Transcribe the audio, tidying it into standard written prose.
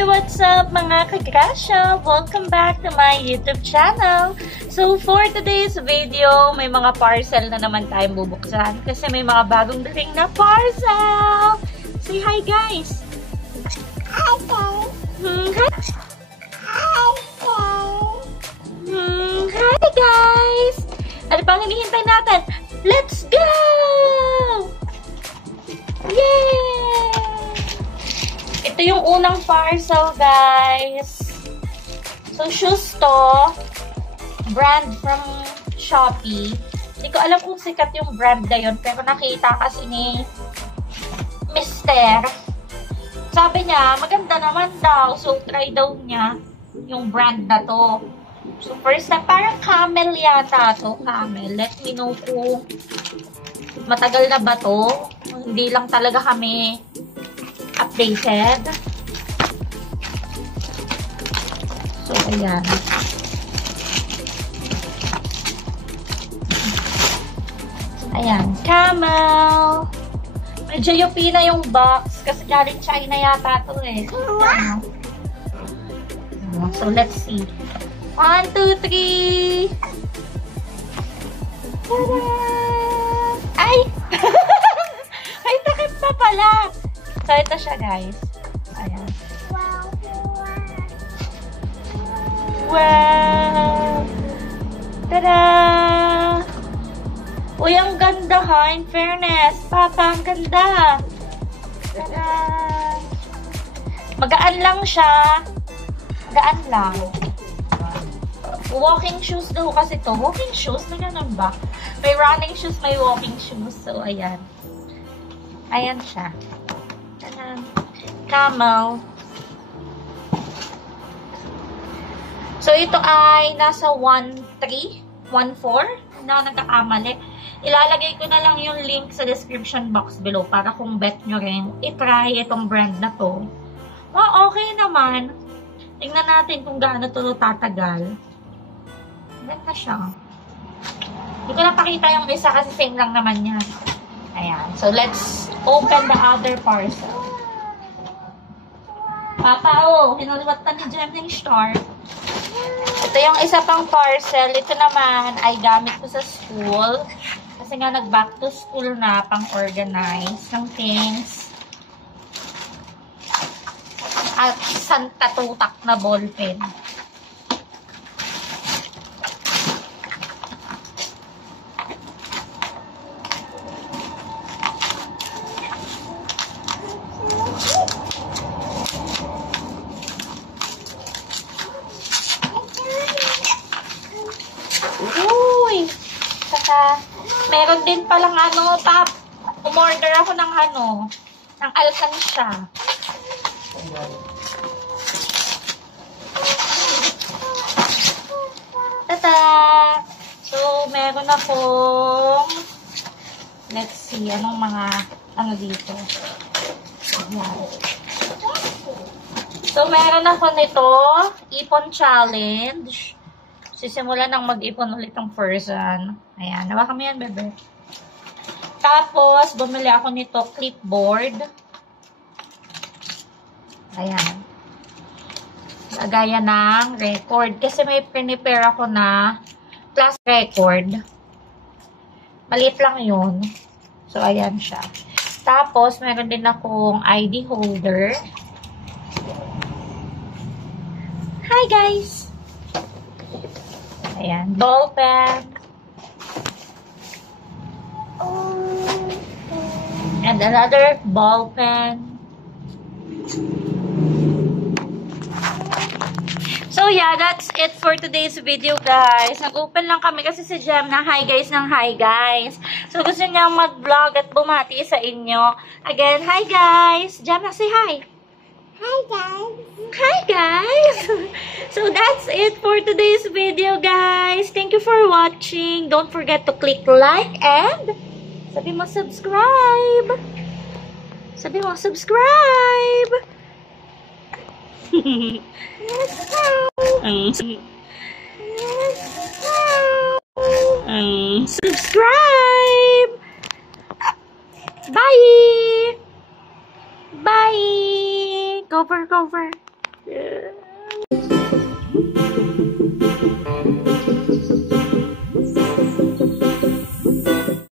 What's up mga kagrasya? Welcome back to my YouTube channel. So for today's video, may mga parcel na naman tayong bubuksan kasi may mga bagong dating na parcel. Say hi guys! Hi guys! Hi guys! Ano pang hinihintay natin? Let's go! Yay! Ito yung unang parcel, guys. So, shoes to. Brand from Shopee. Hindi ko alam kung sikat yung brand na yun, pero nakita kasi ni Mister. Sabi niya, maganda naman daw. So, try daw niya yung brand na to. So, first na, parang Camel yata to. Camel. Let me know kung matagal na ba to. Hindi lang talaga kami updated. So, ayan. Ayan. Camel. Medyo yupi na yung box kasi galing China yata to eh. So, let's see. 1, 2, 3. Tada! Ay! Ay, takip pa pala. So, ito siya, guys. Ayan. Wow! Tada! Uy, ang ganda ha. In fairness. Papa, ang ganda. Tada! Magaan lang siya. Magaan lang. Walking shoes daw kasi to. Walking shoes? Na ganun ba? May running shoes, may walking shoes. So, ayan. Ayan siya. Camel. So, ito ay nasa 1.3, 1.4 na nagkakamali. Ilalagay ko na lang yung link sa description box below para kung bet nyo rin, itry itong brand na to. Oh, okay naman. Tingnan natin kung gaano to tatagal. Ganda siya. Hindi ko napakita yung isa kasi same lang naman yan. Ayan. So, let's open the other parcel. Papa, oh, kinaliwat na ni Jem ng star. Ito yung isa pang parcel. Ito naman ay gamit ko sa school. Kasi nga nag-back to school na, pang-organize ng things. At Santa Tutak na ballpen. Meron din palang ano, Pap. Umorder ako ng ano, ng alkansya. Tata! So, meron akong, let's see, anong mga, ano dito. Ayan. So, meron ako nito, Ipon Challenge. Sisimula nang mag-ipon ulit ang person. Ayan. Nawa kami yan, bebe. Tapos, bumili ako nito, clipboard. Ayan. Lagayan ng record. Kasi may prepare ako na class record. Maliit lang yun. So, ayan siya. Tapos, meron din akong ID holder. Hi, guys! Ayan, ball pen. And another ball pen. So, yeah, that's it for today's video, guys. Nag-open lang kami kasi si Jem na hi guys ng hi guys. So, gusto niya mag-vlog at bumati sa inyo. Again, hi guys. Jem, say hi. Hi guys! Hi guys! So that's it for today's video, guys. Thank you for watching. Don't forget to click like and sabi mo subscribe. Sabi mo subscribe. Subscribe. Bye. Bye. Cover. Yeah.